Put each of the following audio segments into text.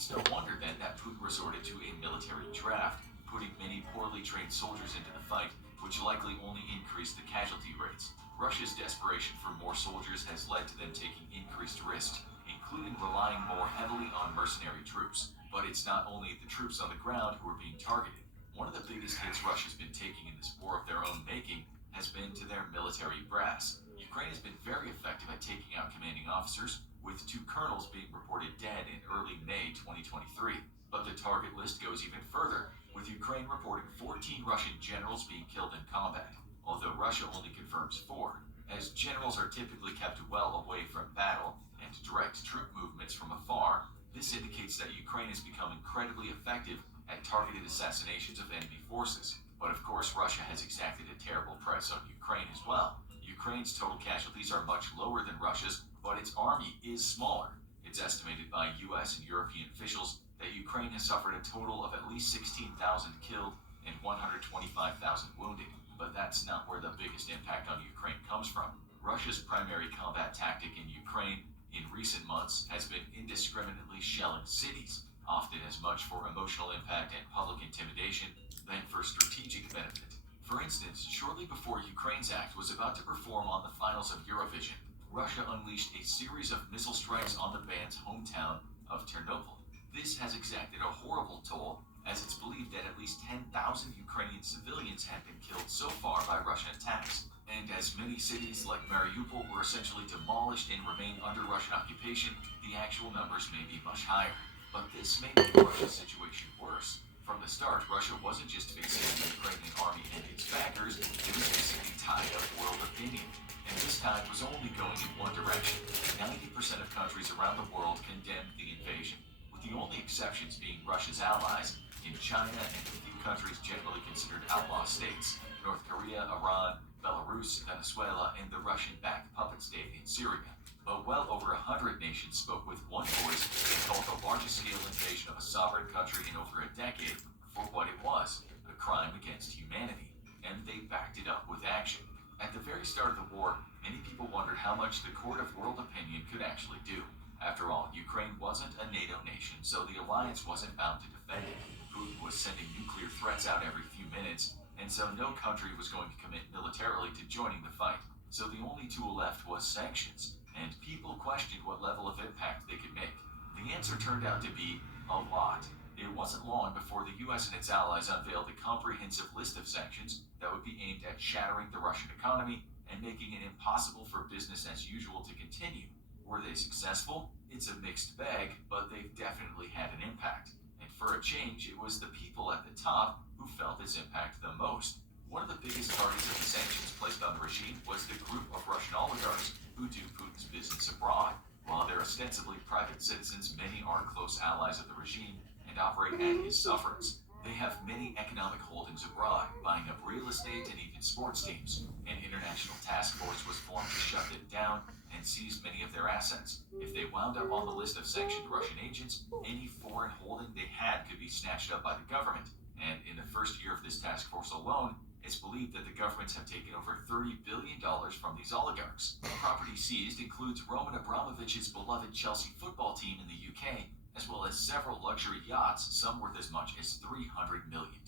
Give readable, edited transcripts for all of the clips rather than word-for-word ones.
It's no wonder then that Putin resorted to a military draft, putting many poorly trained soldiers into the fight, which likely only increased the casualty rates. Russia's desperation for more soldiers has led to them taking increased risks, including relying more heavily on mercenary troops. But it's not only the troops on the ground who are being targeted. One of the biggest hits Russia's been taking in this war of their own making has been to their military brass. Ukraine has been very effective at taking out commanding officers, with two colonels being reported dead in early May 2023. But the target list goes even further, with Ukraine reporting 14 Russian generals being killed in combat, although Russia only confirms 4, as generals are typically kept well away from battle and direct troop movements from afar. This indicates that Ukraine has become incredibly effective at targeted assassinations of enemy forces. But of course, Russia has exacted a terrible price on Ukraine as well. Ukraine's total casualties are much lower than Russia's, but its army is smaller. It's estimated by US and European officials that Ukraine has suffered a total of at least 16,000 killed and 125,000 wounded. But that's not where the biggest impact on Ukraine comes from. Russia's primary combat tactic in Ukraine in recent months has been indiscriminately shelling cities, often as much for emotional impact and public intimidation than for strategic benefit. For instance, shortly before Ukraine's act was about to perform on the finals of Eurovision, Russia unleashed a series of missile strikes on the band's hometown of Ternopil. This has exacted a horrible toll, as it's believed that at least 10,000 Ukrainian civilians have been killed so far by Russian attacks. And as many cities like Mariupol were essentially demolished and remain under Russian occupation, the actual numbers may be much higher. But this may make Russia's situation worse. From the start, Russia wasn't just facing the Ukrainian army and its backers, it was facing the tide of world opinion. And this tide was only going in one direction. 90% of countries around the world condemned the invasion, with the only exceptions being Russia's allies in China and a few countries generally considered outlaw states: North Korea, Iran, Belarus, Venezuela, and the Russian-backed puppet state in Syria. But well over 100 nations spoke with one voice and called the largest-scale invasion of a sovereign country in over a decade for what it was: a crime against humanity. And they backed it up with action. At the very start of the war, many people wondered how much the court of world opinion could actually do. After all, Ukraine wasn't a NATO nation, so the alliance wasn't bound to defend it. Putin was sending nuclear threats out every few minutes, and so no country was going to commit militarily to joining the fight. So the only tool left was sanctions, and people questioned what level of impact they could make. The answer turned out to be a lot. It wasn't long before the US and its allies unveiled a comprehensive list of sanctions that would be aimed at shattering the Russian economy and making it impossible for business as usual to continue. Were they successful? It's a mixed bag, but they've definitely had an impact. And for a change, it was the people at the top who felt its impact the most. One of the biggest targets of the sanctions placed on the regime was the group of Russian oligarchs who do Putin's business abroad. While they're ostensibly private citizens, many are close allies of the regime and operate at his sufferance. They have many economic holdings abroad, buying up real estate and even sports teams. An international task force was formed to shut them down and seized many of their assets. If they wound up on the list of sanctioned Russian agents, any foreign holding they had could be snatched up by the government. And in the first year of this task force alone, it's believed that the governments have taken over $30 billion from these oligarchs. The property seized includes Roman Abramovich's beloved Chelsea football team in the UK, as well as several luxury yachts, some worth as much as $300 million.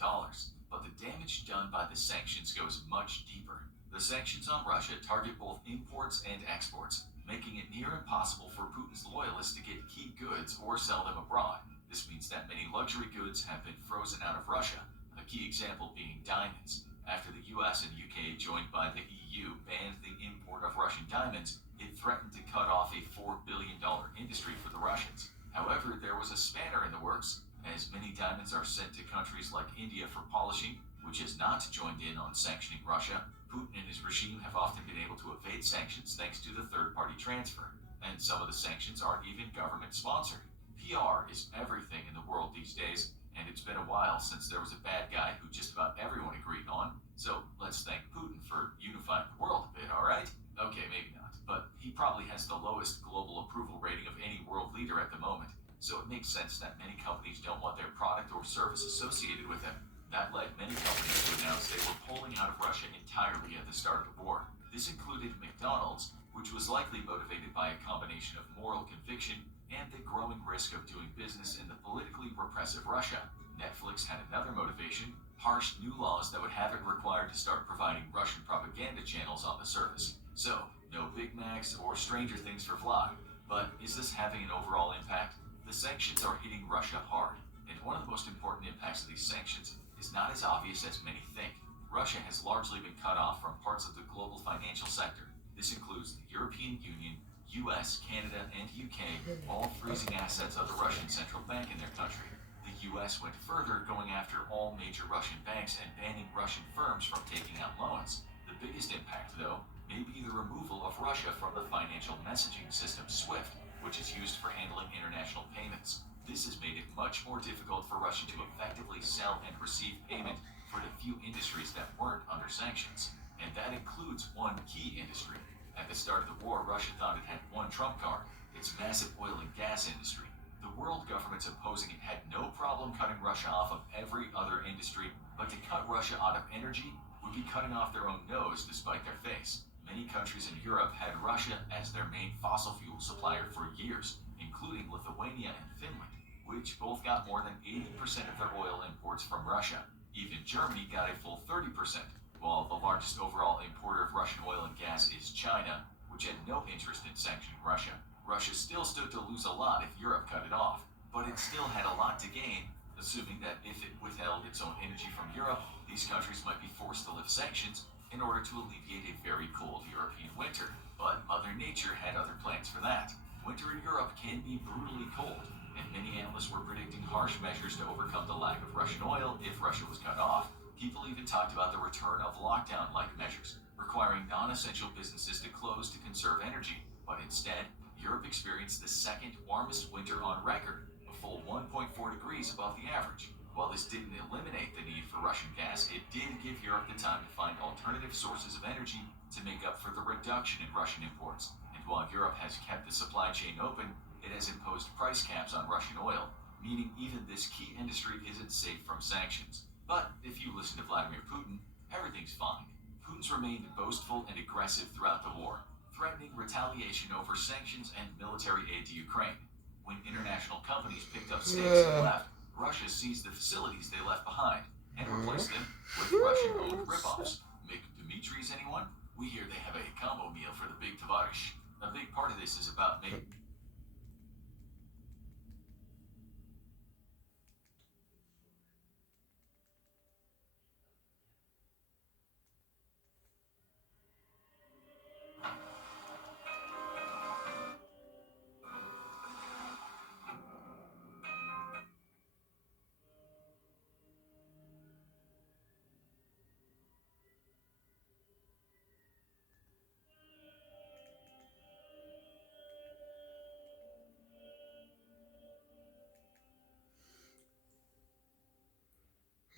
But the damage done by the sanctions goes much deeper. The sanctions on Russia target both imports and exports, making it near impossible for Putin's loyalists to get key goods or sell them abroad. This means that many luxury goods have been frozen out of Russia, a key example being diamonds. After the US and UK, joined by the EU, banned the import of Russian diamonds, it threatened to cut off a $4 billion industry for the Russians. However, there was a spanner in the works, as many diamonds are sent to countries like India for polishing, which has not joined in on sanctioning Russia. Putin and his regime have often been able to evade sanctions thanks to the third-party transfer, and some of the sanctions aren't even government-sponsored. PR is everything in the world these days, and it's been a while since there was a bad guy who just about everyone agreed on, so let's thank Putin for unifying the world a bit, alright? Okay, maybe not, but he probably has the lowest global approval rating of any world leader at the moment, so it makes sense that many companies don't want their product or service associated with him. That led many companies to announce they were pulling out of Russia entirely at the start of the war. This included McDonald's, which was likely motivated by a combination of moral conviction and the growing risk of doing business in the politically repressive Russia. Netflix had another motivation: harsh new laws that would have it required to start providing Russian propaganda channels on the service. So, no Big Macs or Stranger Things for Vlog. But is this having an overall impact? The sanctions are hitting Russia hard, and one of the most important impacts of these sanctions is not as obvious as many think. Russia has largely been cut off from parts of the global financial sector. This includes the European Union, US, Canada, and UK, all freezing assets of the Russian central bank in their country. The US went further, going after all major Russian banks and banning Russian firms from taking out loans. The biggest impact, though, may be the removal of Russia from the financial messaging system SWIFT, which is used for handling international payments. This has made it much more difficult for Russia to effectively sell and receive payment for the few industries that weren't under sanctions. And that includes one key industry. At the start of the war, Russia thought it had one trump card: its massive oil and gas industry. The world governments opposing it had no problem cutting Russia off of every other industry, but to cut Russia out of energy would be cutting off their own nose to spite their face. Many countries in Europe had Russia as their main fossil fuel supplier for years, including Lithuania and Finland, which both got more than 80% of their oil imports from Russia. Even Germany got a full 30%, while the largest overall importer of Russian oil and gas is China, which had no interest in sanctioning Russia. Russia still stood to lose a lot if Europe cut it off, but it still had a lot to gain, assuming that if it withheld its own energy from Europe, these countries might be forced to lift sanctions in order to alleviate a very cold European winter. But Mother Nature had other plans for that. Winter in Europe can be brutally cold, and many analysts were predicting harsh measures to overcome the lack of Russian oil if Russia was cut off. People even talked about the return of lockdown-like measures, requiring non-essential businesses to close to conserve energy. But instead, Europe experienced the second warmest winter on record, a full 1.4 degrees above the average. While this didn't eliminate the need for Russian gas, it did give Europe the time to find alternative sources of energy to make up for the reduction in Russian imports. And while Europe has kept the supply chain open, it has imposed price caps on Russian oil, meaning even this key industry isn't safe from sanctions. But if you listen to Vladimir Putin, everything's fine. Putin's remained boastful and aggressive throughout the war, threatening retaliation over sanctions and military aid to Ukraine. When international companies picked up stakes and left, Russia seized the facilities they left behind and replaced them with Russian-owned ripoffs. Make Dimitri's anyone? We hear they have a combo meal for the big Tavarish. A big part of this is about making...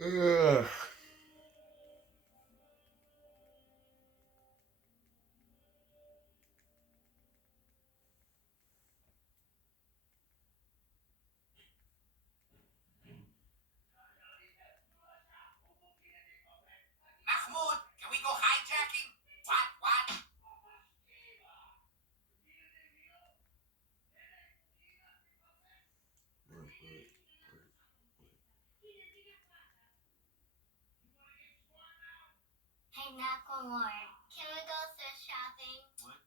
Ugh. Mahmoud, can we go hijacking? What? What? Hey, Macklemore, can we go thrift shopping? What?